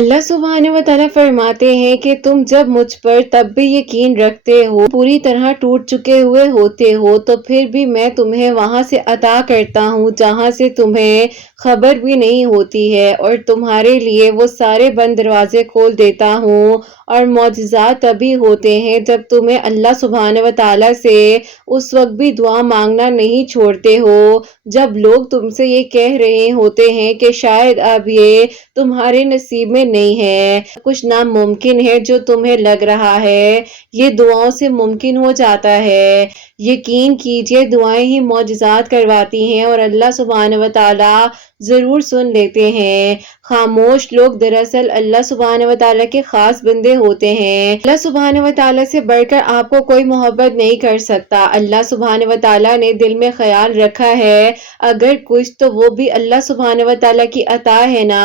अल्लाह सुब्हानहू व तआला फरमाते हैं कि तुम जब मुझ पर तब भी यकीन रखते हो, पूरी तरह टूट चुके हुए होते हो, तो फिर भी मैं तुम्हें वहां से अता करता हूँ जहां से तुम्हें खबर भी नहीं होती है, और तुम्हारे लिए वो सारे बंद दरवाजे खोल देता हूँ। और मौजज़ात तभी होते हैं जब तुम्हें अल्लाह सुब्हानहू व तआला से उस वक्त भी दुआ मांगना नहीं छोड़ते हो जब लोग तुमसे ये कह रहे होते हैं कि शायद अब ये तुम्हारे नसीब में नहीं है, कुछ नामुमकिन है जो तुम्हें लग रहा है, ये दुआओं से मुमकिन हो जाता है। यकीन कीजिए, दुआएं ही मौजज़ात करवाती हैं और अल्लाह सुब्हानहू व तआला ज़रूर सुन लेते हैं। खामोश लोग दरअसल अल्लाह सुब्हानहू व तआला के खास बंदे होते हैं। अल्लाह सुब्हानहू व तआला से बढ़कर आपको कोई मोहब्बत नहीं कर सकता। अल्लाह सुब्हानहू व तआला ने दिल में ख्याल रखा है अगर कुछ, तो वो भी अल्लाह सुब्हानहू व तआला की अता है ना।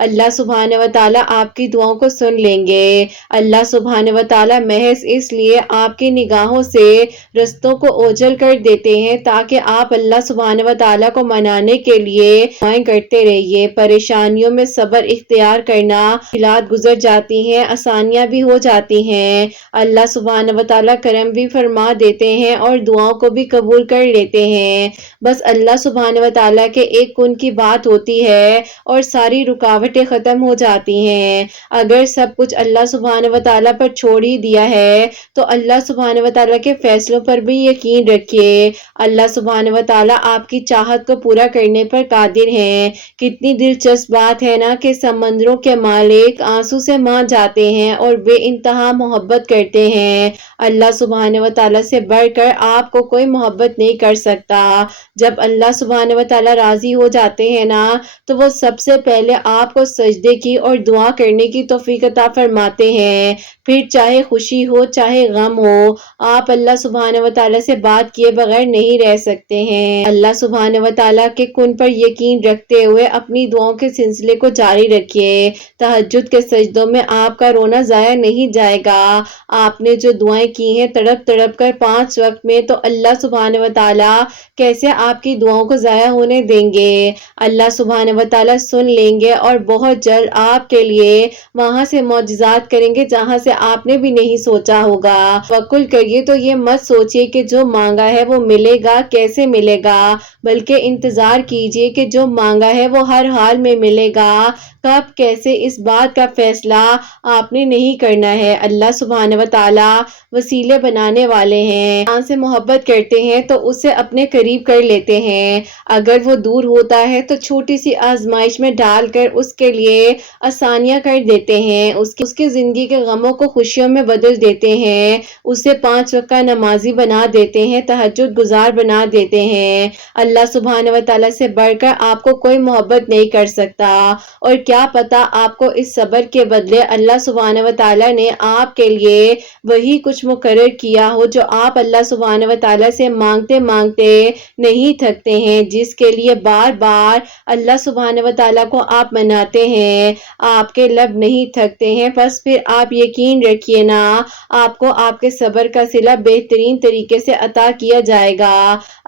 अल्लाह सुब्हानहू व तआला आपकी दुआओं को सुन लेंगे। अल्लाह सुब्हानहू व तआला महज इसलिए आपकी निगाहों से रस्तों को ओझल कर देते हैं ताकि आप अल्लाह सुब्हानहू व तआला को मनाने के लिए दुआएं करते रहिए। परेशानियों में सब्र इख्तियार करना, मुश्किलात गुजर जाती हैं, आसानियां भी हो जाती हैं। अल्लाह सुब्हानहू व तआला करम भी फरमा देते हैं और दुआओं को भी कबूल कर लेते हैं। बस अल्लाह सुब्हानहू व तआला के एक कुन की बात होती है और सारी रुकावटें खत्म हो जाती हैं। अगर सब कुछ अल्लाह सुब्हानहू व तआला पर छोड़ ही दिया है तो अल्लाह सुब्हानहू व तआला के फैसलों पर भी यकीन रखिए। अल्लाह सुब्हानहू व तआला आपकी चाहत को पूरा करने पर कादिर हैं। कितनी दिलचस्प बात है ना कि समंदरों के मालिक आंसू से मान जाते हैं और बेइंतहा मोहब्बत करते हैं। अल्लाह सुब्हानहू व तआला से बढ़कर आपको कोई मोहब्बत नहीं कर सकता। जब अल्लाह सुब्हानहू व तआला राजी हो जाते हैं ना, तो वो सबसे पहले आपको सजदे की और दुआ करने की तौफीक अता फरमाते हैं। फिर चाहे खुशी हो चाहे गम हो, आप अल्लाह सुब्हानहू व तआला से बात किए बगैर नहीं रह सकते हैं। अल्लाह सुब्हानहू व तआला के कुन पर यकीन रखते हुए अपनी दुआओं के सिलसिले को जारी रखिए। तहज्जुद के सजदों में आपका रोना जाया नहीं जाएगा। आपने जो दुआएं की हैं तड़प तड़प कर 5 वक्त में, तो अल्लाह सुब्हानहू व तआला कैसे आपकी दुआओं को जाया होने देंगे। अल्लाह सुब्हानहू व तआला सुन लेंगे और बहुत जल्द आपके लिए वहां से मौजज़ात करेंगे जहां से आपने भी नहीं सोचा होगा। तवक्कुल करिए तो ये मत सोचिए कि जो मांगा है वो मिलेगा, कैसे मिलेगा, बल्कि इंतजार कीजिए कि जो मांगा है वो हर हाल में मिलेगा। कब कैसे, इस बात का फैसला आपने नहीं करना है। अल्लाह सुब्हानहू व तआला वसीले बनाने वाले हैं। इंसान से मोहब्बत करते हैं तो उसे अपने करीब कर लेते हैं। अगर वो दूर होता है तो छोटी सी आजमाइश में डालकर उसके लिए आसानियां कर देते हैं, उसकी जिंदगी के गमों को खुशियों में बदल देते हैं, उसे 5 वक्त का नमाजी बना देते हैं, तहज्जुद गुजार बना देते हैं। अल्लाह सुब्हानहू व तआला से बढ़कर आपको कोई मोहब्बत नहीं कर सकता। और क्या पता आपको इस सब्र के बदले अल्लाह सुब्हानहू व तआला ने आपके लिए वही कुछ मुकर्रर किया हो जो आप अल्लाह सुब्हानहू व तआला से मांगते मांगते नहीं थकते हैं, जिसके लिए बार बार अल्लाह सुब्हानहू व तआला को आप मनाते हैं। आपके लब नहीं थकते हैं। बस फिर आप यकीन रखिए ना, आपको आपके सब्र का सिला बेहतरीन तरीके से अता किया जाएगा।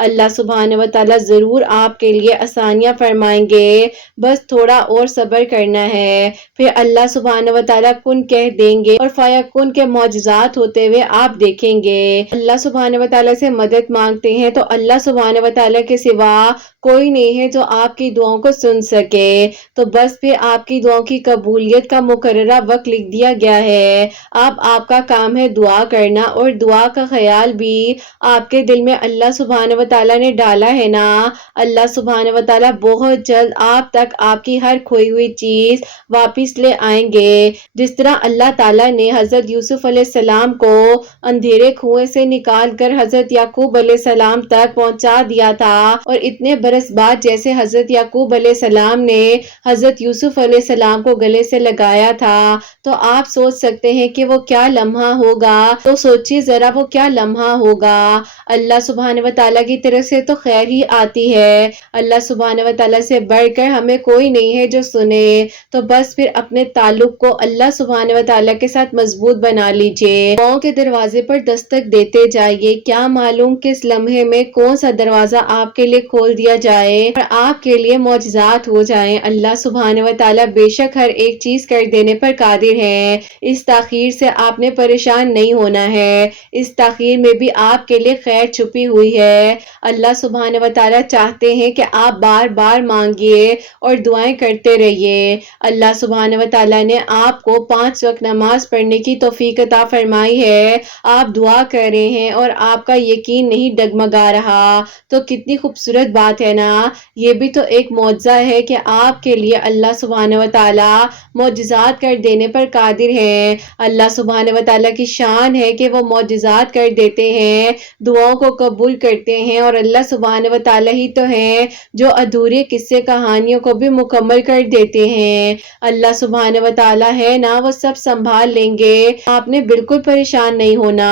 अल्लाह सुब्हानहू व तआला जरूर आपके लिए आसानियां फरमाएंगे, बस थोड़ा और सब्र करना है। फिर अल्लाह सुब्हानहू व तआला कुन कह देंगे और फायकुन के मौजज़ात होते हुए आप देखेंगे। अल्लाह सुब्हानहू व तआला से मदद मांगते हैं तो अल्लाह सुब्हानहू व तआला के सिवा कोई नहीं है जो आपकी दुआओं को सुन सके। तो बस फिर आपकी दुआओं की कबूलियत का मुकर्ररा वक्त लिख दिया गया है। अब आपका काम है दुआ करना, और दुआ का ख्याल भी आपके दिल में अल्लाह सुब्हानहू व तआला ने डाला है ना। अल्लाह सुब्हानहू व तआला बहुत जल्द आप तक आपकी हर खोई हुई चीज वापिस ले आएंगे। जिस तरह अल्लाह ताला ने हजरत यूसुफ अलैहिस्सलाम को अंधेरे कुएं से निकाल कर हजरत याकूब अलैहिस्सलाम तक पहुंचा दिया था, और इतने बरस बाद जैसे हजरत याकूब अलैहिस्सलाम ने हजरत यूसुफ अलैहिस्सलाम को गले से लगाया था, तो आप सोच सकते हैं कि वो क्या लम्हा होगा। तो सोचिए जरा वो क्या लम्हा होगा। अल्लाह सुब्हानहू व तआला की तरफ से तो खैर ही आती है। अल्लाह सुब्हानहू व तआला से बढ़कर हमें कोई नहीं है जो सुने। تو بس پھر اپنے تعلق کو اللہ سبحانہ و تعالیٰ کے ساتھ مضبوط بنا لیجئے۔ دعاؤں کے دروازے پر دستک دیتے جائیے، کیا معلوم کس لمحے میں کون سا دروازہ آپ کے لیے کھول دیا جائے اور آپ کے لیے معجزات ہو جائیں۔ اللہ سبحانہ و تعالیٰ بے شک ہر ایک چیز کر دینے پر قادر ہے۔ اس تاخیر سے آپ نے پریشان نہیں ہونا ہے، اس تاخیر میں بھی آپ کے لیے خیر چھپی ہوئی ہے۔ اللہ سبحانہ و تعالیٰ چاہتے ہیں کہ آپ بار بار مانگیے اور دعائیں کرتے رہیے۔ اللہ سبحانہ و تعالیٰ نے آپ کو 5 وقت نماز پڑھنے کی توفیق عطا فرمائی ہے۔ آپ دعا کر رہے ہیں اور آپ کا یقین نہیں ڈگمگا رہا، تو کتنی خوبصورت بات ہے نا۔ یہ بھی تو ایک معجزہ ہے کہ آپ کے لیے اللہ سبحانہ و تعالیٰ معجزات کر دینے پر قادر ہے۔ اللہ سبحانہ و تعالیٰ کی شان ہے کہ وہ معجزات کر دیتے ہیں، دعاؤں کو قبول کرتے ہیں، اور اللہ سبحانہ و تعالیٰ ہی تو ہیں جو ادھورے قصے کہانیوں کو بھی مکمل کر دیتے ہیں۔ اللہ سبحانہ و تعالیٰ ہے نا، وہ سب سنبھال لیں گے۔ آپ نے بالکل پریشان نہیں ہونا،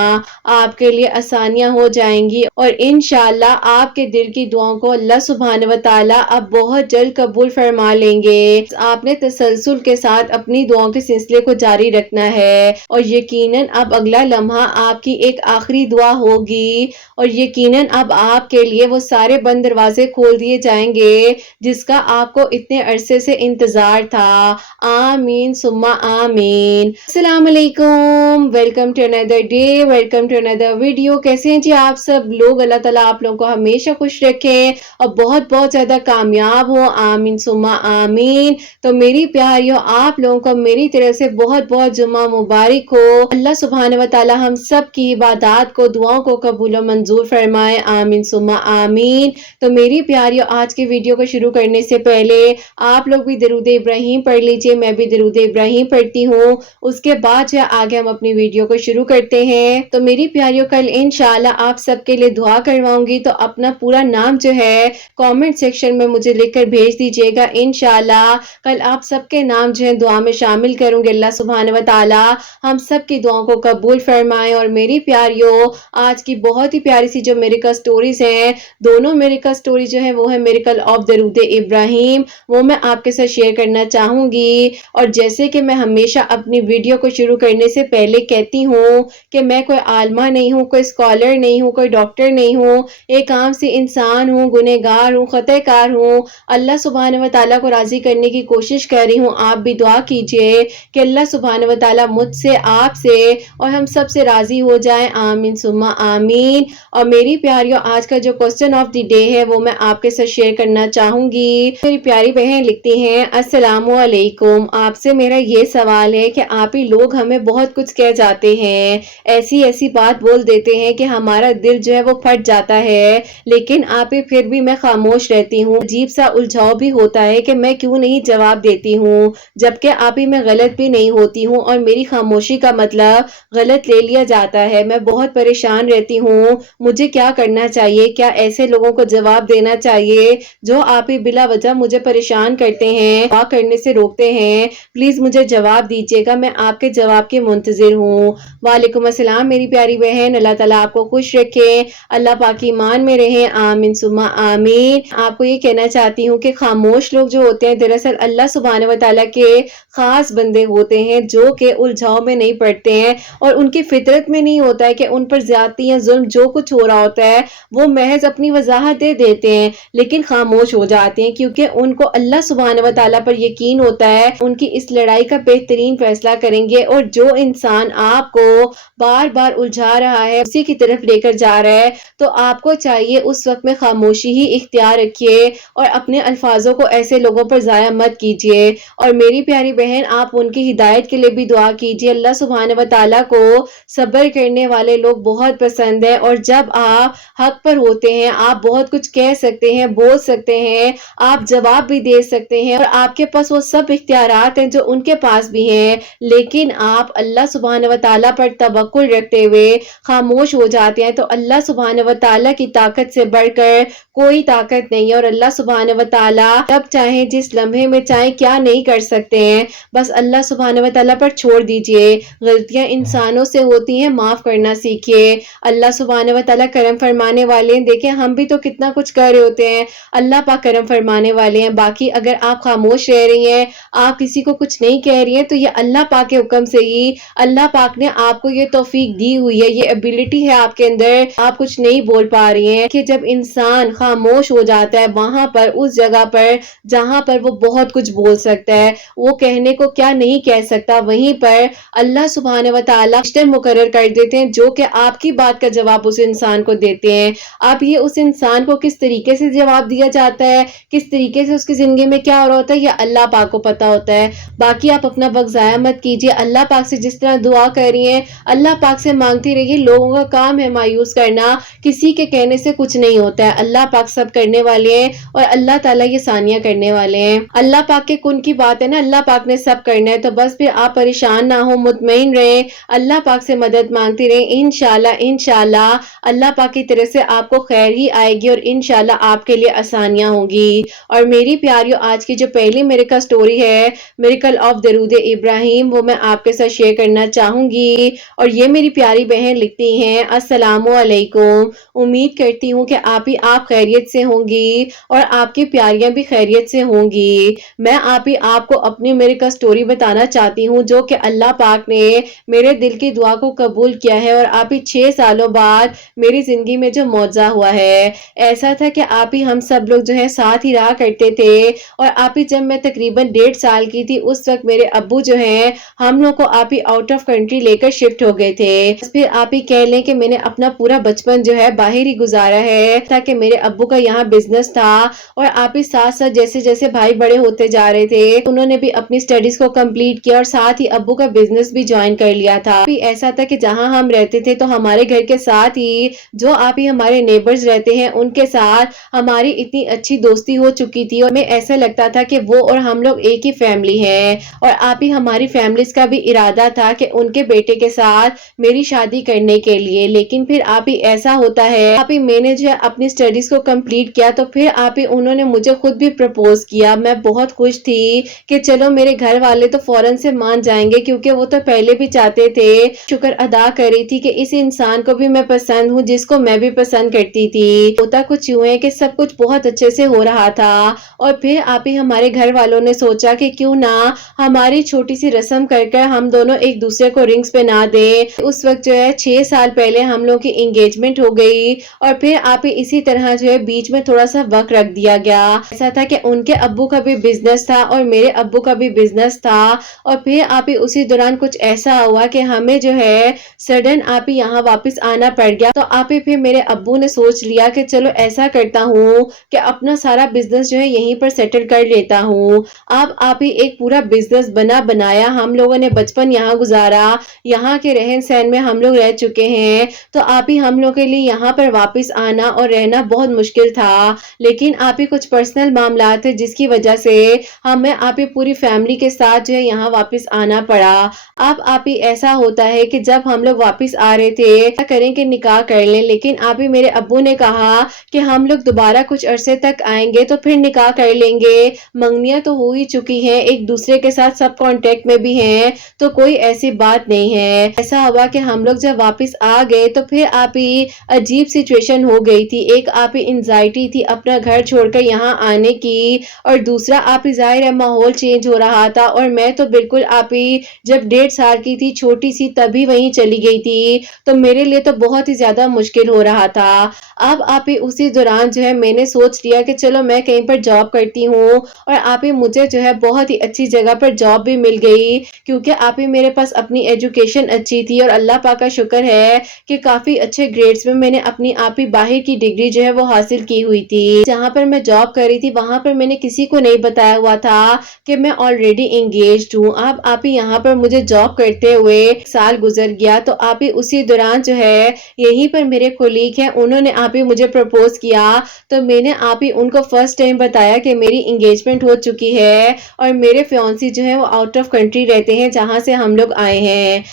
آپ کے لیے آسانیاں ہو جائیں گی اور انشاءاللہ آپ کے دل کی دعاؤں کو اللہ سبحانہ و تعالیٰ اب بہت جلد قبول فرما لیں گے۔ آپ نے تسلسل کے ساتھ اپنی دعاؤں کے سلسلے کو جاری رکھنا ہے، اور یقیناً اب اگلا لمحہ آپ کی ایک آخری دعا ہوگی، اور یقیناً اب آپ کے لیے وہ سارے بند دروازے کھول دیے جائیں گے جس کا آپ کو اتنے عرصے سے انتظار تھا۔ آمین ثم آمین۔ السلام علیکم، welcome to another day, welcome to another video. کیسے ہیں جی آپ سب لوگ؟ اللہ تعالیٰ آپ لوگوں کو ہمیشہ خوش رکھیں اور بہت بہت زیادہ کامیاب ہو، آمین ثم آمین۔ تو میری پیاریوں، آپ لوگوں کو میری طرف سے بہت بہت جمعہ مبارک ہو۔ اللہ سبحانہ و تعالیٰ ہم سب کی عبادات کو، دعاؤں کو قبول و منظور فرمائے، آمین ثم آمین۔ تو میری پیاریوں، آج کی ویڈیو کو شروع کرنے سے پہلے آپ لوگ بھی درود ابراہیم پڑھ لیجئے، میں بھی درود ابراہیم پڑھتی ہوں، اس کے بعد جو آگے ہم اپنی ویڈیو کو شروع کرتے ہیں۔ تو میری پیاریوں، کل انشاءاللہ آپ سب کے لیے دعا کرواؤں گی، تو اپنا پورا نام جو ہے کامنٹ سیکشن میں مجھے لکھ کر بھیج دیجئے گا۔ انشاءاللہ کل آپ سب کے نام جو ہے دعا میں شامل کروں گے۔ اللہ سبحانہ و تعالیٰ ہم سب کی دعاؤں کو قبول فرمائے۔ اور میری پیاریوں، آج کی بہت ہی پیاری سی جو میریکل سٹوریز ہیں، دونوں میریکل سٹوری جو ہے وہ ہے میریکل آف درود ابراہیم، وہ میں آپ کے ساتھ شیئر کرنا چاہوں گی۔ اور جیسے کہ میں ہمیشہ اپنی ویڈیو کو شروع کرنے سے پہلے کہتی ہوں کہ میں کوئی عالمہ نہیں ہوں، کوئی اسکالر نہیں ہوں، کوئی ڈاکٹر نہیں ہوں، ایک عام سی انسان ہوں، گنہگار ہوں، خطا کار ہوں۔ اللہ سبحانہ و تعالیٰ کو راضی کرنے کی کوشش کر رہی ہوں۔ آپ بھی دعا کیجئے کہ اللہ سبحانہ و تعالیٰ مجھ سے، آپ سے اور ہم سب سے راضی ہو جائیں، آمین ثم آمین۔ اور میری پیاریوں، آج کا جو کوسچن آف دی ڈے ہے وہ میں آپ کے ساتھ شیئر کرنا چاہوں گی۔ میری پیاری بہن لکھتی ہیں، السلام علیکم، آپ سے میرا یہ سوال ہے کہ آپ ہی لوگ ہمیں بہت کچھ کہہ جاتے ہیں، ایسی ایسی بات بول دیتے ہیں کہ ہمارا دل جو ہے وہ پھٹ جاتا ہے، لیکن آپ ہی پھر بھی میں خاموش رہتی ہوں۔ عجیب سا الجھاؤ بھی ہوتا ہے کہ میں کیوں نہیں جواب دیتی ہوں، جبکہ آپ ہی میں غلط بھی نہیں ہوتی ہوں اور میری خاموشی کا مطلب غلط لے لیا جاتا ہے۔ میں بہت پریشان رہتی ہوں، مجھے کیا کرنا چاہیے؟ کیا ایسے لوگوں کو جواب دینا چاہیے جو آپ ہی بلا وجہ مجھے پریشان کرتے ہیں، دعا کرنے سے روکتے ہیں؟ پلیز مجھے جواب دیجیے گا، میں آپ کے جواب کی منتظر ہوں۔ وعلیکم السلام میری پیاری بہن، اللہ تعالیٰ آپ کو خوش رکھے، اللہ پاک ایمان میں رہیں، آمین ثم آمین۔ آپ کو یہ کہنا چاہتی ہوں کہ خاموش لوگ جو ہوتے ہیں دراصل اللہ سبحانہ و تعالیٰ کے خاص بندے ہوتے ہیں جو کہ الجھاؤ میں نہیں پڑتے ہیں، اور ان کی فطرت میں نہیں ہوتا ہے کہ ان پر زیادتی یا ظلم جو کچھ ہو رہا ہوتا ہے وہ محض اپنی وضاحت دے دیتے ہیں، لیکن خاموش ہو جاتے ہیں کیونکہ ان کو اللہ سبحانہ و تعالیٰ پر یقین ہوتا ہے ان کی اس لڑائی کا بہترین فیصلہ کریں گے۔ اور جو انسان آپ کو بار بار الجھا رہا ہے، اسی کی طرف لے کر جا رہا ہے، تو آپ کو چاہیے اس وقت میں خاموشی ہی اختیار رکھیے اور اپنے الفاظوں کو ایسے لوگوں پر ضائع مت کیجیے۔ اور میری پیاری بہن، آپ ان کی ہدایت کے لیے بھی دعا کیجیے۔ اللہ سبحانہ و تعالیٰ کو صبر کرنے والے لوگ بہت پسند ہیں، اور جب آپ حق پر ہوتے ہیں آپ بہت کچھ کہہ سکتے ہیں، بول سکتے ہیں، آپ جواب بھی دے سکتے ہیں، اور آپ کے پاس وہ سب اختیارات ہیں جو ان کے پاس بھی ہیں، لیکن آپ اللہ سبحانہ و تعالیٰ پر توکل رکھتے ہوئے خاموش ہو جاتے ہیں۔ تو اللہ سبحانہ و تعالیٰ کی طاقت سے بڑھ کر کوئی طاقت نہیں ہے، اور اللہ سبحانہ و تعالیٰ جب چاہیں، جس لمحے میں چاہیں، کیا نہیں کر سکتے ہیں۔ बस अल्लाह सुब्हानहू व तआला पर छोड़ दीजिए। गलतियां इंसानों से होती हैं, माफ़ करना सीखिए। अल्लाह सुब्हानहू व तआला करम फरमाने वाले हैं। देखें हम भी तो कितना कुछ कर रहे होते हैं, अल्लाह पाक करम फरमाने वाले हैं। बाकी अगर आप खामोश रह रही हैं, आप किसी को कुछ नहीं कह रही हैं, तो ये अल्लाह पाक के हुक्म से ही अल्लाह पाक ने आपको ये तौफीक दी हुई है, ये एबिलिटी है आपके अंदर, आप कुछ नहीं बोल पा रही हैं। कि जब इंसान खामोश हो जाता है वहां पर, उस जगह पर जहां पर वो बहुत कुछ बोल सकता है, वो कहने को क्या नहीं कह सकता, वहीं पर अल्लाह सुब्हानहू व तआला रिश्ते मुकर्रर कर देते हैं जो कि आपकी बात का जवाब उस इंसान को देते हैं। अब ये उस इंसान को किस तरीके से जवाब दिया जाता है, किस तरीके से उसकी जिंदगी में क्या हो रहा होता है, ये अल्लाह पाक को पता होता है। बाकी आप अपना वक्त ज़ाया मत कीजिए, अल्लाह पाक से जिस तरह दुआ कर रही हैं अल्लाह पाक से मांगती रहिए। लोगों का काम है मायूस करना, किसी के कहने से कुछ नहीं होता है। अल्लाह पाक सब करने वाले हैं और अल्लाह ताला ये सानिया करने वाले हैं। अल्लाह पाक के कुन की बात है ना, अल्लाह पाक ने सब करना है, तो बस फिर आप परेशान ना हो, मुतमईन रहें, अल्लाह पाक से मदद मांगती रहें। इंशाल्लाह इंशाल्लाह अल्लाह पाक की तरफ से आपको खैर ही आएगी और इंशाल्लाह आपके लिए आसानियां होंगी। और मेरी प्यारियों, आज की जो पहली मिरेकल स्टोरी है, मिरेकल ऑफ दरूद इब्राहिम, वो मैं आपके साथ शेयर करना चाहूंगी। और ये मेरी प्यारी बहन लिखती हैं, अस्सलामु अलैकुम, उम्मीद करती हूँ कि आप खैरियत से होंगी और आपकी प्यारियां भी खैरियत से होंगी। मैं आपको अपनी मिरेकल स्टोरी बताना चाहती हूँ जो कि अल्लाह पाक ने मेरे दिल की दुआ को कबूल किया है और 6 सालों बाद मेरी जिंदगी में जो मौजा हुआ है। ऐसा था कि हम सब लोग जो है साथ ही रहा करते थे और जब मैं तकरीबन 1.5 साल की थी उस वक्त मेरे अब्बू जो हैं हम लोग को आउट ऑफ कंट्री लेकर शिफ्ट हो गए थे। फिर कह लें कि मैंने अपना पूरा बचपन जो है बाहर ही गुजारा है, ताकि मेरे अब्बू का यहाँ बिजनेस था और साथ साथ जैसे जैसे भाई बड़े होते जा रहे थे उन्होंने भी अपनी स्टडीज को कंप्लीट किया और साथ ही अब्बू का बिजनेस भी ज्वाइन कर लिया था। ऐसा था कि जहाँ हम रहते थे तो हमारे घर के साथ ही जो हमारे नेबर्स रहते हैं उनके साथ हमारी इतनी अच्छी दोस्ती हो चुकी थी और हमें ऐसा लगता था कि वो और हम लोग एक ही फैमिली है। और हमारी फैमिलीज का भी इरादा था कि उनके बेटे के साथ मेरी शादी करने के लिए। लेकिन फिर ऐसा होता है, मैंने जो है अपनी स्टडीज को कंप्लीट किया तो फिर उन्होंने मुझे खुद भी प्रपोज किया। मैं बहुत खुश थी कि चलो मेरे घर वाले तो फौरन से मान जाएंगे, क्योंकि वो तो पहले भी चाहते थे। शुक्र अदा कर रही थी कि इस इंसान को भी मैं पसंद हूँ जिसको मैं भी पसंद करती थी। होता कुछ यूं है कि सब कुछ बहुत अच्छे से हो रहा था और फिर हमारे घर वालों ने सोचा कि क्यों ना हमारी छोटी सी रस्म कर हम दोनों एक दूसरे को रिंग्स पहना दे। उस वक्त जो है 6 साल पहले हम लोग की एंगेजमेंट हो गई और फिर इसी तरह जो है बीच में थोड़ा सा वक्त रख दिया गया। ऐसा था कि उनके अब्बू का भी बिजनेस था और मेरे अब्बू का भी बिजनेस था और फिर उसी दौरान कुछ ऐसा हुआ कि हमें जो है सडन यहाँ वापस आना पड़ गया। तो फिर मेरे अब्बू ने सोच लिया कि चलो ऐसा करता हूँ कि अपना सारा बिजनेस जो है यहीं पर सेटल कर लेता हूँ। अब एक पूरा बिजनेस बनाया, हम लोगों ने बचपन यहाँ गुजारा, यहाँ के रहन सहन में हम लोग रह चुके हैं। तो हम लोग के लिए यहाँ पर वापस आना और रहना बहुत मुश्किल था। लेकिन कुछ पर्सनल मामला थे जिसकी वजह से हमें पूरी फैमिली के साथ जो है यहाँ वापस आना पड़ा। अब ऐसा होता है कि जब हम लोग वापस आ रहे थे क्या करें कि निकाह कर लें, लेकिन मेरे अब्बू ने कहा कि हम लोग दोबारा कुछ अरसे तक आएंगे तो फिर निकाह कर लेंगे, मंगनियां तो हो ही चुकी हैं, एक दूसरे के साथ सब कांटेक्ट में भी हैं, तो कोई ऐसी बात नहीं है। ऐसा हुआ कि हम लोग जब वापस आ गए तो फिर अजीब सिचुएशन हो गई थी। एक एंजाइटी थी अपना घर छोड़कर यहाँ आने की और दूसरा जाहिर है माहौल चेंज हो रहा था और मैं तो बिल्कुल जब 1.5 साल की थी छोटी सी तभी वहीं चली गई थी, तो मेरे लिए तो बहुत ही ज्यादा मुश्किल हो रहा था। अब उसी दौरान जो है मैंने सोच लिया कि चलो मैं कहीं पर जॉब करती हूँ और मुझे जो है बहुत ही अच्छी जगह पर जॉब भी मिल गई, क्योंकि मेरे पास अपनी एजुकेशन अच्छी थी और अल्लाह पाक का शुक्र है कि काफी अच्छे ग्रेड्स में मैंने अपनी बाहर की डिग्री जो है वो हासिल की हुई थी। जहाँ पर मैं जॉब कर रही थी वहां पर मैंने किसी को नहीं बताया हुआ था कि मैं ऑलरेडी एंगेज्ड हूँ। अब यहाँ पर मुझे जॉब करते हुए 1 साल गुजर गया। तो उसी दौरान जो है यहीं पर मेरे कोलीग हैं, उन्होंने मुझे प्रपोज किया, तो मैंने उनको फर्स्ट टाइम बताया कि मेरी एंगेजमेंट हो चुकी है और मेरे फियांसी जो है वो आउट ऑफ कंट्री रहते हैं जहां से हम लोग आए हैं।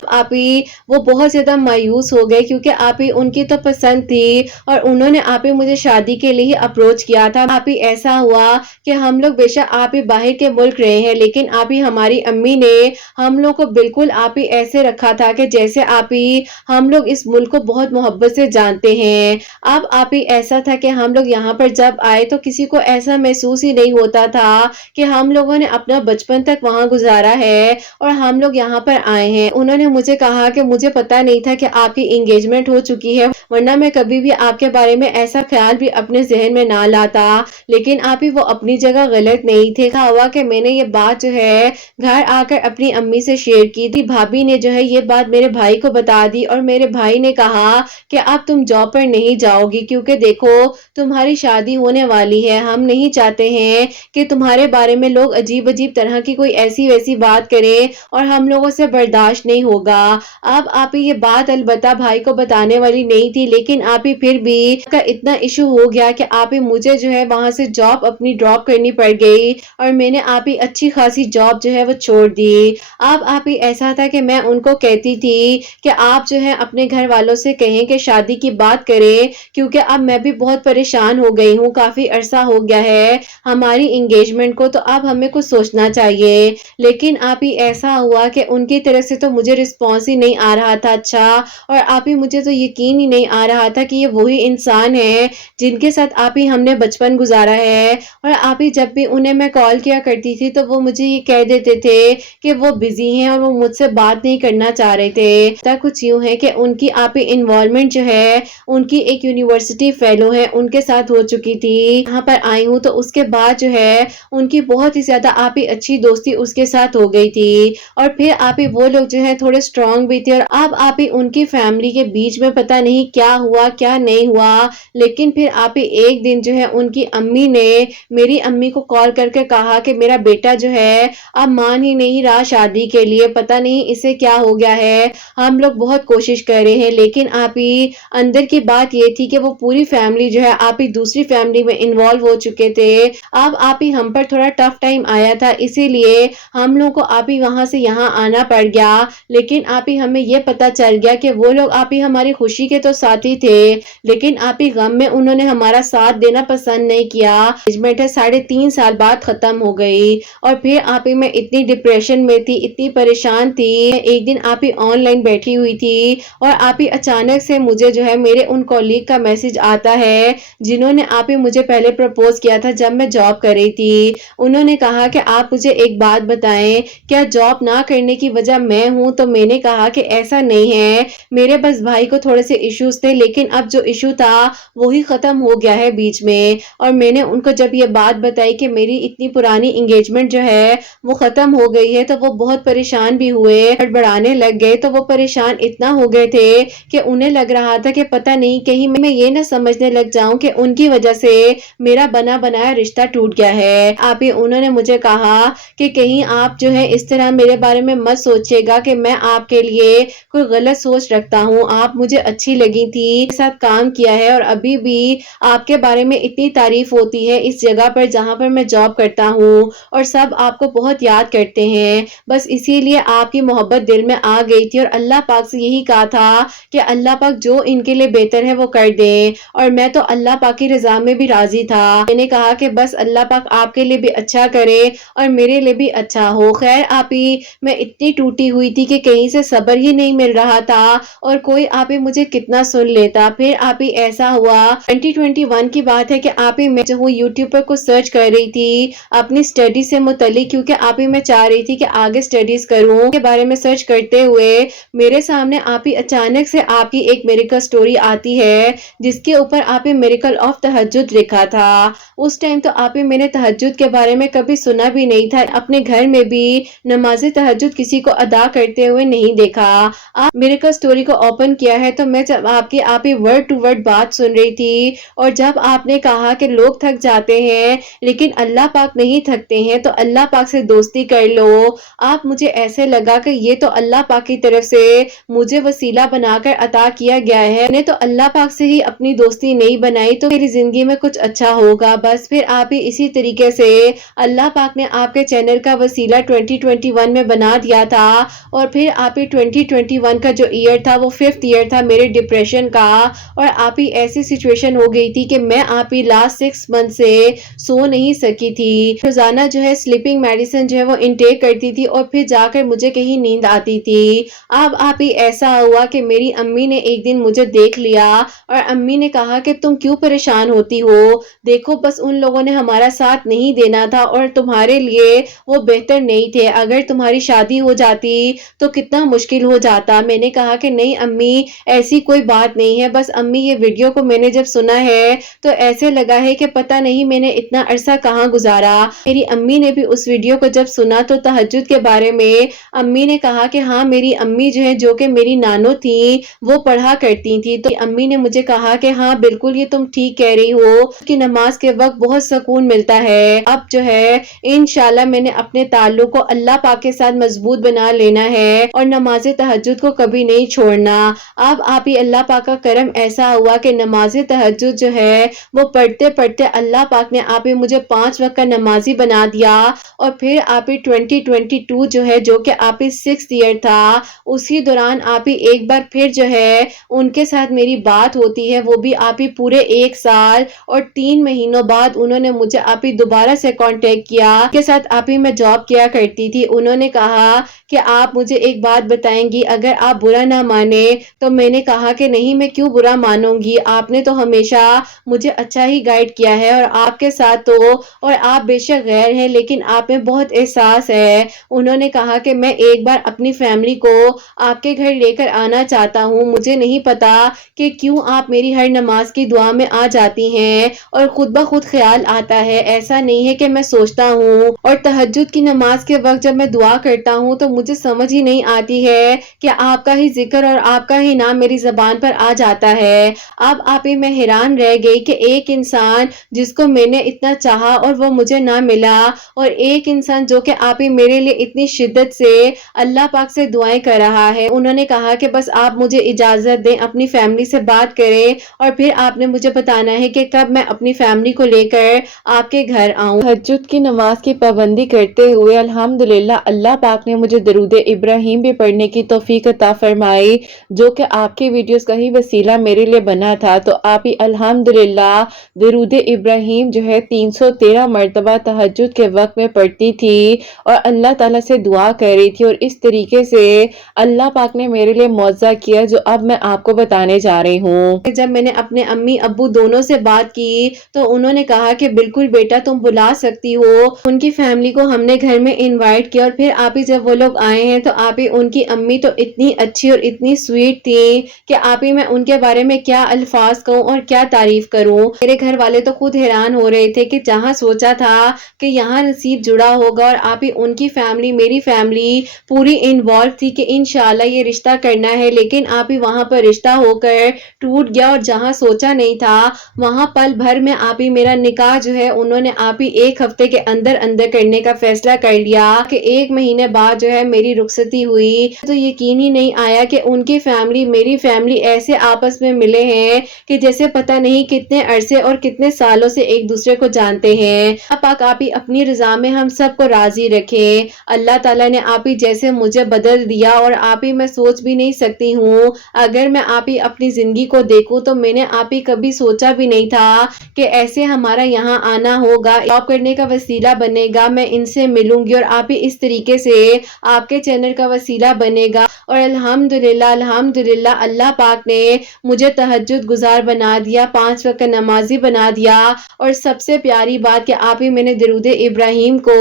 वो बहुत ज्यादा मायूस हो गए क्योंकि उनकी तो पसंद थी और उन्होंने मुझे शादी के लिए अप्रोच किया था। ऐसा हुआ कि हम लोग बेशक बाहर के मुल्क रहे हैं लेकिन لیکن آپ ہی ہماری امی نے ہم لوگ کو بالکل آپ ہی ایسے رکھا تھا کہ جیسے آپ ہی ہم لوگ اس ملک کو بہت محبت سے جانتے ہیں. اب آپ ہی ایسا تھا کہ ہم لوگ یہاں پر جب آئے تو کسی کو ایسا محسوس ہی نہیں ہوتا تھا کہ ہم لوگوں نے اپنا بچپن تک وہاں گزارا ہے اور ہم لوگ یہاں پر آئے ہیں. انہوں نے مجھے کہا کہ مجھے پتا نہیں تھا کہ آپ کی انگیجمنٹ ہو چکی ہے، ورنہ میں کبھی بھی آپ کے بارے میں ایسا خیال بھی اپنے ذہن میں نہ لاتا. لیکن آپ ہی وہ اپنی جگہ غلط نہیں تھے. ہوا کہ میں نے یہ بات جو ہے گھر آ کر اپنی امی سے شیئر کی تھی. بھابھی نے جو ہے یہ بات میرے بھائی کو بتا دی اور میرے بھائی نے کہا کہ اب تم جاب پر نہیں جاؤ گی کیونکہ دیکھو تمہاری شادی ہونے والی ہے. ہم نہیں چاہتے ہیں کہ تمہارے بارے میں لوگ عجیب عجیب طرح کی کوئی ایسی ویسی بات کریں اور ہم لوگوں سے برداشت نہیں ہوگا. اب آپ یہ بات البتہ بھائی کو بتانے والی نہیں تھی، لیکن آپ پھر بھی کا اتنا ایشو ہو گیا کہ آپ مجھے جو ہے وہاں سے جاب اپنی ڈراپ کرنی پڑ گئی اور میں نے آپ اچھی خاصی جاب جو ہے وہ چھوڑ دی. اب آپ ایسا تھا کہ میں ان کو کہتی تھی کہ آپ جو ہے اپنے گھر والوں سے کہیں کہ شادی کی بات کریں کیونکہ اب میں بھی بہت پریشان ہو گئی ہوں، کافی عرصہ ہو گیا ہے ہماری انگیجمنٹ کو، تو اب ہمیں کچھ سوچنا چاہیے. لیکن آپ ہی ایسا ہوا کہ ان کی طرف سے تو مجھے رسپانس ہی نہیں آ رہا تھا اچھا، اور آپ ہی مجھے تو یقین ہی نہیں آ رہا تھا کہ یہ وہی انسان ہے جن کے ساتھ آپ ہی ہم نے بچپن گزارا ہے. اور آپ ہی جب بھی انہیں میں کال کیا کرتی تھی تو وہ مجھے یہ کہہ دیتے تھے کہ وہ بزی ہیں اور وہ مجھ سے بات نہیں کرنا چاہ رہے تھے. کچھ یوں ہے کہ ان کی آپ ہی انوالومنٹ جو ہے ان کی ایک یونیورسٹی فیلو ہے ان کے ساتھ ہو چکی تھی. یہاں پر آئی ہوں تو اس کے بعد جو ہے ان کی بہت ہی زیادہ آپ ہی اچھی دوستی اس کے ساتھ ہو گئی تھی اور پھر آپ ہی وہ لوگ جو ہے تھوڑے اسٹرانگ بھی تھے. اور اب آپ ہی ان کی فیملی کے بیچ میں پتہ نہیں کیا ہوا کیا نہیں ہوا، لیکن پھر آپ ہی ایک دن جو ہے ان کی امی نے میری امی کو کال کر کے کہا کہ میرا بیٹا جو ہے اب مان ہی نہیں رہا شادی کے لیے، پتہ نہیں اسے کیا ہو گیا ہے، ہم لوگ بہت کوشش کر رہے ہیں. لیکن آپ ہی اندر کی بات یہ تھی کہ وہ پوری فیملی جو ہے آپ ہی دوسری فیملی میں انوالو ہو چکے تھے. اب آپ ہی ہم پر تھوڑا ٹف ٹائم آیا تھا، اسی لیے ہم لوگ کو آپ ہی وہاں سے یہاں آنا پڑ گیا. لیکن آپ ہی ہمیں یہ پتا چل گیا کہ وہ لوگ آپ ہی ہماری خوشی کے تو ساتھی تھے لیکن آپ ہی غم میں انہوں نے ہمارا ساتھ دینا پسند نہیں کیا. انگیجمنٹ 3.5 سال بعد ختم ہو گئی اور پھر آپ ہی میں اتنی ڈپریشن میں تھی، اتنی پریشان تھی. ایک دن آپ ہی آن لائن بیٹھی ہوئی تھی اور آپ ہی اچانک سے مجھے جو ہے میرے ان کولیگ کا میسج آتا ہے جنہوں نے آپ ہی مجھے پہلے پرپوز کیا تھا جب میں جاب کر رہی تھی. انہوں نے کہا کہ آپ مجھے ایک بات بتائیں، کیا جاب نہ کرنے کی وجہ میں ہوں؟ تو میں نے کہا کہ ایسا نہیں ہے، میرے بس بھائی کو تھوڑے سے ایشوز تھے لیکن اب جو ایشو تھا وہی ختم ہو گیا ہے بیچ میں. اور میں نے ان کو جب یہ بات بتائی کہ میری اتنی پرانی انگیجمنٹ جو ہے وہ ختم ہو گئی ہے تو وہ بہت پریشان بھی ہوئے، بڑھانے لگ گئے. تو وہ پریشان اتنا ہو گئے تھے کہ انہیں لگ رہا تھا کہ پتہ نہیں کہیں میں یہ نہ سمجھنے لگ جاؤں کہ ان کی وجہ سے میرا بنا بنایا رشتہ ٹوٹ گیا ہے. آپ ہی انہوں نے مجھے کہا کہ کہیں آپ جو ہے اس طرح میرے بارے میں مت سوچیے گا کہ میں آپ کے لیے کوئی غلط سوچ رکھتا ہوں، آپ مجھے اچھی لگی تھی، میرے ساتھ کام کیا ہے اور ابھی بھی آپ کے بارے میں اتنی تعریف ہوتی ہے اس جگہ پر جہاں پر میں جاب کرتا ہوں اور سب آپ کو بہت یاد کرتے ہیں. بس اسی لیے آپ کی محبت دل میں آ گئی تھی اور اللہ پاک سے یہی کہا تھا کہ اللہ پاک جو ان کے لیے بہتر ہے وہ کر دے. اور میں تو اللہ پاک کی رضا میں بھی راضی تھا. میں نے کہا کہ بس اللہ پاک آپ کے لیے بھی اچھا کرے اور میرے لیے بھی اچھا ہو. خیر آپ ہی میں اتنی ٹوٹی ہوئی تھی کہ کہیں سے صبر ہی نہیں مل رہا تھا اور کوئی آپ ہی مجھے کتنا سن لیتا. پھر آپ ہی ایسا ہوا 2021 کی بات ہے کہ آپ ہی میں جو ہوں یوٹیوب پر کچھ سرچ کر رہی تھی اپنی اسٹڈی سے متعلق، کیونکہ آپ ہی میں چاہ رہی تھی کہ آگے اسٹڈیز کروں کے بارے میں سرچ کرتے ہوئے میرے سامنے آپ ہی اچانک سے آپ کی ایک میریکل سٹوری آتی ہے جس کے اوپر آپ ہی میریکل آف تہجد لکھا تھا. اس ٹائم تو آپ ہی میں نے تہجد کے بارے میں کبھی سنا بھی نہیں تھا، اپنے گھر میں بھی نماز تہجد کسی کو ادا کرتے ہوئے نہیں دیکھا. آپ میریکل سٹوری کو اوپن کیا ہے تو میں جب آپ ہی ورڈ ٹو ورڈ بات سن رہی تھی اور جب آپ نے کہا کہ لوگ تھک جاتے ہیں لیکن اللہ پاک نہیں تھکتے ہیں تو اللہ پاک سے دوستی کر لو. آپ مجھے ایسے لگا کہ یہ تو اللہ پاک کی طرف سے مجھے وسیلہ بنا کر عطا کیا گیا ہے، میں نے تو اللہ پاک سے ہی اپنی دوستی نہیں بنائی تو میری زندگی میں کچھ اچھا ہوگا. بس پھر آپ ہی اسی طریقے سے اللہ پاک نے آپ کے چینل کا وسیلہ 2021 میں بنا دیا تھا اور پھر آپ ہی 2021 کا جو ایئر تھا وہ 5th ایئر تھا میرے ڈپریشن کا. اور آپ ہی ایسی سچویشن ہو گئی تھی کہ میں آپ ہی لاسٹ 6 منتھ سے سو نہیں سکی تھی. روزانہ جو ہے سلیپنگ मेडिसिन जो है वो इनटेक करती थी और फिर जाकर मुझे कहीं नींद आती थी। अब आप ही ऐसा हुआ कि मेरी अम्मी ने एक दिन मुझे देख लिया और अम्मी ने कहा कि तुम क्यों परेशान होती हो, देखो बस उन लोगों ने हमारा साथ नहीं देना था और तुम्हारे लिए वो बेहतर नहीं थे, अगर तुम्हारी शादी हो जाती तो कितना मुश्किल हो जाता। मैंने कहा कि नहीं अम्मी, ऐसी कोई बात नहीं है, बस अम्मी ये वीडियो को मैंने जब सुना है तो ऐसे लगा है कि पता नहीं मैंने इतना अरसा कहाँ गुजारा। मेरी अम्मी ने भी उस वीडियो को जब सुना तो तहज्जुद के बारे में अम्मी ने कहा कि हाँ, मेरी अम्मी जो है, जो कि मेरी नानो थी, वो पढ़ा करती थी। तो अम्मी ने मुझे कहा कि हाँ बिल्कुल ये तुम ठीक कह रही हो कि नमाज के वक्त बहुत सुकून मिलता है। अब जो है इंशाल्लाह मैंने अपने ताल्लुक को अल्लाह पाक के साथ मजबूत बना लेना है और नमाज तहज्जुद को कभी नहीं छोड़ना। अब आप ही अल्लाह पाक का करम ऐसा हुआ कि नमाज तहज्जुद जो है वो पढ़ते पढ़ते अल्लाह पाक ने आप ही मुझे 5 वक्त का नमाजी बना दिया। और फिर आप ही 2022 जो है, जो कि आप ही 6th ईयर था, उसी दौरान आप ही एक बार फिर जो है उनके साथ मेरी बात होती है, वो भी आप ही पूरे 1 साल और 3 महीनों बाद उन्होंने मुझे आप ही दोबारा से कांटेक्ट किया। के साथ आप ही मैं जॉब किया करती थी। उन्होंने कहा कि आप मुझे एक बात बताएंगी, अगर आप बुरा ना माने तो मैंने कहा कि नहीं, मैं क्यों बुरा मानूंगी, आपने तो हमेशा मुझे अच्छा ही गाइड किया है और आपके साथ तो, और आप बेशक गैर हैं लेकिन आप में बहुत एहसास है। उन्होंने कहा कि मैं एक बार अपनी फैमिली को आपके घर लेकर आना चाहता हूँ, मुझे नहीं पता कि क्यों आप मेरी हर नमाज की दुआ में आ जाती हैं और खुद ब खुद ख्याल आता है, ऐसा नहीं है कि मैं सोचता हूँ। और तहज्जुद की नमाज के वक्त जब मैं दुआ करता हूँ तो मुझे समझ ही नहीं आती है कि आपका ही जिक्र और आपका ही नाम मेरी जबान पर आ जाता है। अब आप ही मैं हैरान रह गई कि एक इंसान जिसको मैंने इतना चाहा और वो मुझे ना मिला, और एक इंसान जो कि आप ही मेरे लिए इतनी शिद्दत से अल्लाह पाक से दुआएं कर रहा है। उन्होंने कहा कि बस आप मुझे इजाजत दें, अपनी फैमिली से बात करें और फिर आपने मुझे बताना है कि कब मैं अपनी फैमिली को लेकर आपके घर आऊं। तहज्जुद की नमाज की पाबंदी करते हुए अल्हम्दुलिल्लाह अल्लाह पाक ने मुझे दरूद इब्राहिम भी पढ़ने की तौफीक अता फरमाई, जो कि आपके वीडियोस का ही वसीला मेरे लिए बना था। तो आप ही अल्हम्दुलिल्लाह दरूद इब्राहिम जो है 313 मरतबा तहज्जुद के वक्त में पढ़ती थी और अल्लाह ताला से दुआ कर रही थी, और इस तरीके से अल्लाह पाक ने मेरे लिए मौजज़ा किया जो अब मैं आपको बताने जा रही हूँ। जब मैंने अपने अम्मी अब्बू दोनों से बात की तो उन्होंने कहा कि बिल्कुल बेटा तुम बुला सकती हो। उनकी फैमिली को हमने घर में इनवाइट किया और फिर आप ही जब वो लोग आए हैं तो आप ही उनकी अम्मी तो इतनी अच्छी और इतनी स्वीट थी कि आप ही मैं उनके बारे में क्या अल्फाज कहूँ और क्या तारीफ करूँ। मेरे घर वाले तो खुद हैरान हो रहे थे कि जहाँ सोचा था कि यहाँ नसीब जुड़ा होगा और आप ही उनकी फैमिली, मेरी फैमिली पूरी इन्वॉल्व थी कि इंशाल्लाह ये रिश्ता करना है, लेकिन आप ही वहां पर रिश्ता होकर टूट गया और जहां सोचा नहीं था वहां पल भर में आप ही मेरा निकाह जो है उन्होंने आप ही 1 हफ्ते के अंदर अंदर करने का फैसला कर लिया कि 1 महीने बाद जो है मेरी रुखसती हुई। तो यकीन ही नहीं आया कि उनकी फैमिली मेरी फैमिली ऐसे आपस में मिले हैं कि जैसे पता नहीं कितने अरसे और कितने सालों से एक दूसरे को जानते हैं। आप ही अपनी रजा में हम सबको राजी रखें। अल्लाह ताला ने आप ही जैसे मुझे बदल दिया और आप ही मैं सोच भी नहीं सकती हूँ। अगर मैं आप ही अपनी जिंदगी को देखूं तो मैंने आप ही कभी सोचा भी नहीं था कि ऐसे हमारा यहाँ आना होगा, जॉब करने का वसीला बनेगा, मैं इनसे मिलूंगी और आप ही इस तरीके से आपके चैनल का वसीला बनेगा। और अल्हम्दुलिल्लाह अल्हम्दुलिल्लाह अल्लाह पाक ने मुझे तहज्जुद गुजार बना दिया, 5 वक्त नमाजी बना दिया। और सबसे प्यारी बात कि आप ही मैंने दरूद इब्राहिम को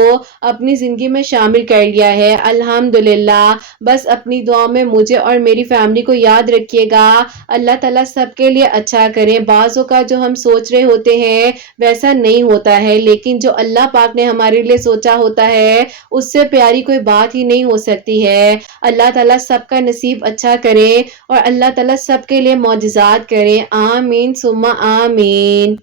अपनी जिंदगी में शामिल कर लिया है। अल्हम्दुलिल्लाह, बस अपनी दुआ में मुझे और मेरी फैमिली को याद रखिएगा। अल्लाह ताला सबके लिए अच्छा करें। बाज़ों का जो हम सोच रहे होते हैं वैसा नहीं होता है, लेकिन जो अल्लाह पाक ने हमारे लिए सोचा होता है उससे प्यारी कोई बात ही नहीं हो सकती है। अल्लाह ताला सबका नसीब अच्छा करे और अल्लाह ताला सबके लिए मौजज़ात करे। आमीन सुम्मा आमीन।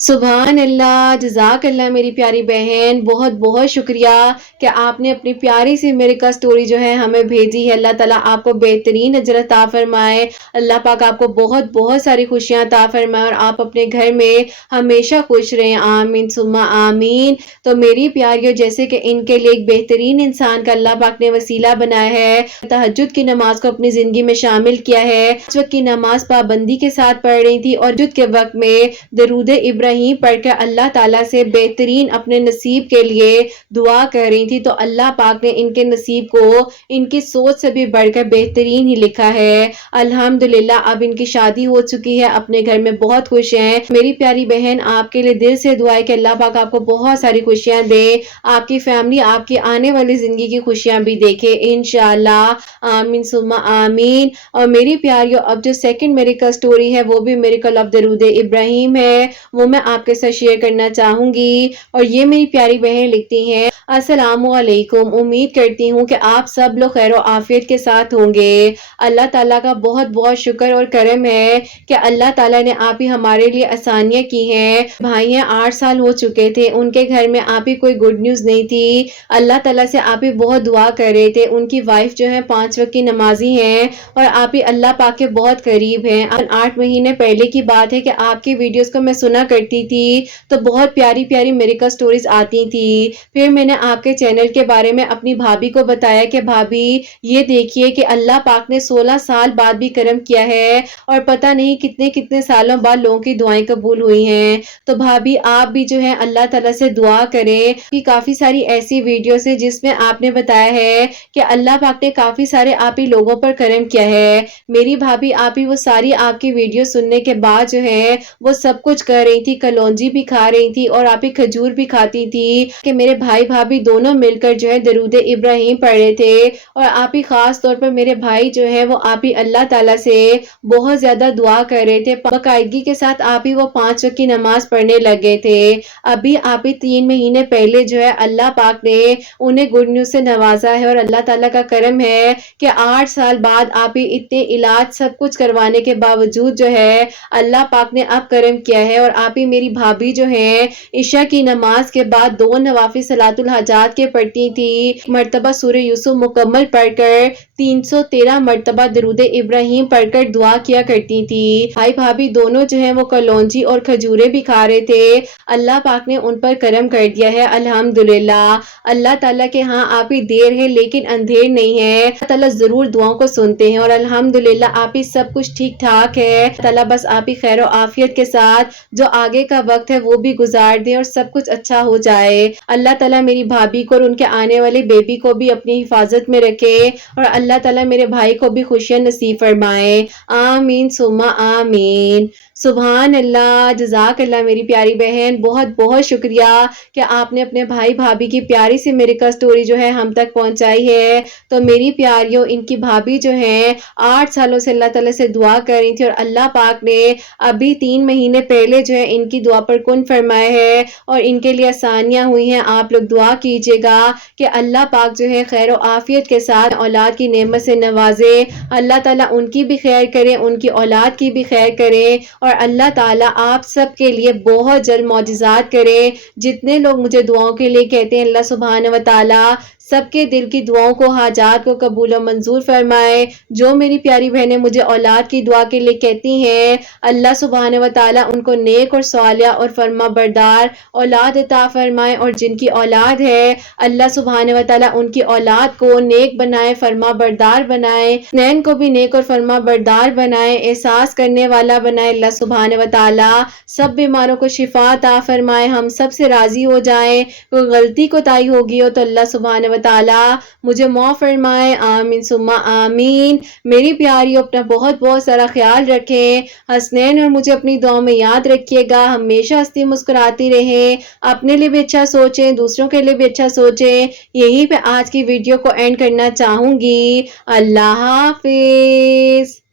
सुभान अल्लाह, जज़ाक अल्लाह मेरी प्यारी बहन, बहुत बहुत शुक्रिया कि आपने अपनी प्यारी सी मेरे का स्टोरी जो है हमें भेजी है। अल्लाह ताला आपको बेहतरीन अजर अता फरमाए, अल्लाह पाक आपको बहुत बहुत सारी खुशियाँ अता फरमाए और आप अपने घर में हमेशा खुश रहें। आमीन सुम्मा आमीन। तो मेरी प्यारियों, जैसे कि इनके लिए एक बेहतरीन इंसान का अल्लाह पाक ने वसीला बनाया है, तहज्जुद की नमाज को अपनी ज़िंदगी में शामिल किया है, 5 वक्त की नमाज पाबंदी के साथ पढ़ रही थी और तहज्जुद के वक्त में दरूद इब्राहिम ابراہیم پڑھ کر اللہ تعالیٰ سے بہترین اپنے نصیب کے لیے دعا کر رہی تھی، تو اللہ پاک نے ان کے نصیب کو ان کی سوچ سے بھی بڑھ کر بہترین ہی لکھا ہے۔ الحمدللہ اب ان کی شادی ہو چکی ہے، اپنے گھر میں بہت خوش ہیں۔ میری پیاری بہن آپ کے لیے دل سے دعا ہے کہ اللہ پاک آپ کو بہت ساری خوشیاں دے، آپ کی فیملی آپ کی آنے والی زندگی کی خوشیاں بھی دیکھے انشاءاللہ، آمین ثم آمین۔ اور میری پیاریوں اب جو سیکنڈ میریکل سٹوری ہے وہ بھی میریکل آف درود ابراہیم ہے، وہ میں آپ کے ساتھ شیئر کرنا چاہوں گی۔ اور یہ میری پیاری بہن لکھتی ہیں، السلام علیکم، امید کرتی ہوں کہ آپ سب لوگ خیر و عافیت کے ساتھ ہوں گے۔ اللہ تعالیٰ کا بہت بہت شکر اور کرم ہے کہ اللہ تعالیٰ نے آپ ہی ہمارے لیے آسانیاں کی ہیں۔ بھائی ہیں 8 سال ہو چکے تھے، ان کے گھر میں آپ ہی کوئی گڈ نیوز نہیں تھی، اللہ تعالیٰ سے آپ ہی بہت دعا کر رہے تھے۔ ان کی وائف جو ہے 5 وقت کی نمازی ہیں اور آپ ہی اللہ پاک کے بہت قریب ہیں۔ 8 مہینے پہلے کی بات ہے کہ آپ کی ویڈیوز کو میں سنا کرتی تھی تو بہت پیاری پیاری میریکل سٹوریز آتی تھی۔ پھر میں نے آپ کے چینل کے بارے میں اپنی بھابھی کو بتایا کہ بھابھی یہ دیکھیے کہ اللہ پاک نے 16 سال بعد بھی کرم کیا ہے اور پتہ نہیں کتنے کتنے سالوں بعد لوگوں کی دعائیں قبول ہوئی ہیں۔ تو بھابھی آپ بھی جو ہے اللہ تعالیٰ سے دعا کریں کہ کافی ساری ایسی ویڈیوز ہیں جس میں آپ نے بتایا ہے کہ اللہ پاک نے کافی سارے آپ ہی لوگوں پر کرم کیا ہے۔ میری بھابھی آپ ہی وہ ساری آپ کی ویڈیو سننے کے بعد جو ہے وہ سب کچھ کر رہی تھی، کلونجی بھی کھا رہی تھی اور آپ ہی کھجور بھی کھاتی تھی کہ میرے بھائی بھابھی دونوں مل کر جو ہے درود ابراہیم پڑھ رہے تھے۔ اور آپ ہی خاص طور پر میرے بھائی جو ہے وہ آپ ہی اللہ تعالیٰ سے بہت زیادہ دعا کر رہے تھے، باقاعدگی کے ساتھ آپ ہی وہ 5 وقت کی نماز پڑھنے لگے تھے۔ ابھی آپ ہی 3 مہینے پہلے جو ہے اللہ پاک نے انہیں گڈ نیوز سے نوازا ہے اور اللہ تعالیٰ کا کرم ہے کہ 8 سال بعد آپ ہی اتنے علاج سب کچھ کروانے کے باوجود جو ہے اللہ پاک نے اب کرم کیا ہے۔ اور آپ ہی میری بھابھی جو ہے عشاء کی نماز کے بعد 2 نوافل صلاۃ الحاجات کے پڑھتی تھی، مرتبہ سورہ یوسف مکمل پڑھ کر 313 مرتبہ درود ابراہیم پڑھ کر دعا کیا کرتی تھی۔ بھائی بھابھی دونوں جو ہیں وہ کلونجی اور کھجورے بھی کھا رہے تھے، اللہ پاک نے ان پر کرم کر دیا ہے الحمدللہ۔ اللہ تعالیٰ کے ہاں آپ ہی دیر ہے لیکن اندھیر نہیں ہے، اللہ تعالیٰ ضرور دعاؤں کو سنتے ہیں اور الحمدللہ آپ ہی سب کچھ ٹھیک ٹھاک ہے۔ اللہ تعالیٰ بس آپ ہی خیر و عافیت کے ساتھ جو آگے کا وقت ہے وہ بھی گزار دیں اور سب کچھ اچھا ہو جائے۔ اللہ تعالیٰ میری بھابھی کو اور ان کے آنے والے بیبی کو بھی اپنی حفاظت میں رکھے اور اللہ تعالیٰ میرے بھائی کو بھی خوشیاں نصیب فرمائے، آمین ثم آمین۔ سبحان اللہ، جزاک اللہ میری پیاری بہن، بہت بہت شکریہ کہ آپ نے اپنے بھائی بھابھی کی پیاری سی میریکل سٹوری جو ہے ہم تک پہنچائی ہے۔ تو میری پیاریوں ان کی بھابھی جو ہیں 8 سالوں سے اللہ تعالیٰ سے دعا کر رہی تھی اور اللہ پاک نے ابھی 3 مہینے پہلے جو ہے ان کی دعا پر کن فرمایا ہے اور ان کے لیے آسانیاں ہوئی ہیں۔ آپ لوگ دعا کیجیے گا کہ اللہ پاک جو ہے خیر و عافیت کے ساتھ اولاد کی نعمت سے نوازے، اللہ تعالیٰ ان کی بھی خیر کرے، ان کی اولاد کی بھی خیر کرے اور اللہ تعالیٰ آپ سب کے لیے بہت جلد معجزات کرے۔ جتنے لوگ مجھے دعاؤں کے لیے کہتے ہیں اللہ سبحانہ و تعالیٰ سب کے دل کی دعاؤں کو، حاجات کو قبول و منظور فرمائے۔ جو میری پیاری بہنیں مجھے اولاد کی دعا کے لیے کہتی ہیں اللہ سبحانہ و تعالیٰ ان کو نیک اور صالحہ اور فرما بردار اولاد عطا فرمائے، اور جن کی اولاد ہے اللہ سبحانہ و تعالیٰ ان کی اولاد کو نیک بنائے، فرما بردار بنائے، نین کو بھی نیک اور فرما بردار بنائے، احساس کرنے والا بنائے اللہ سبحانہ و تعالیٰ۔ سب بیماروں کو شفا عطا فرمائے، ہم سب سے راضی ہو جائیں، کوئی غلطی کوتاہی ہوگی ہو تو اللہ سبحانہ و تعالیٰ مجھے معاف فرمائے، آمین ثم آمین۔ میری پیاریوں اپنا بہت بہت سارا خیال رکھیں، حسنین اور مجھے اپنی دعاؤں میں یاد رکھیے گا، ہمیشہ ہنستی مسکراتی رہیں، اپنے لیے بھی اچھا سوچیں، دوسروں کے لیے بھی اچھا سوچیں۔ یہیں پہ آج کی ویڈیو کو اینڈ کرنا چاہوں گی۔ اللہ حافظ۔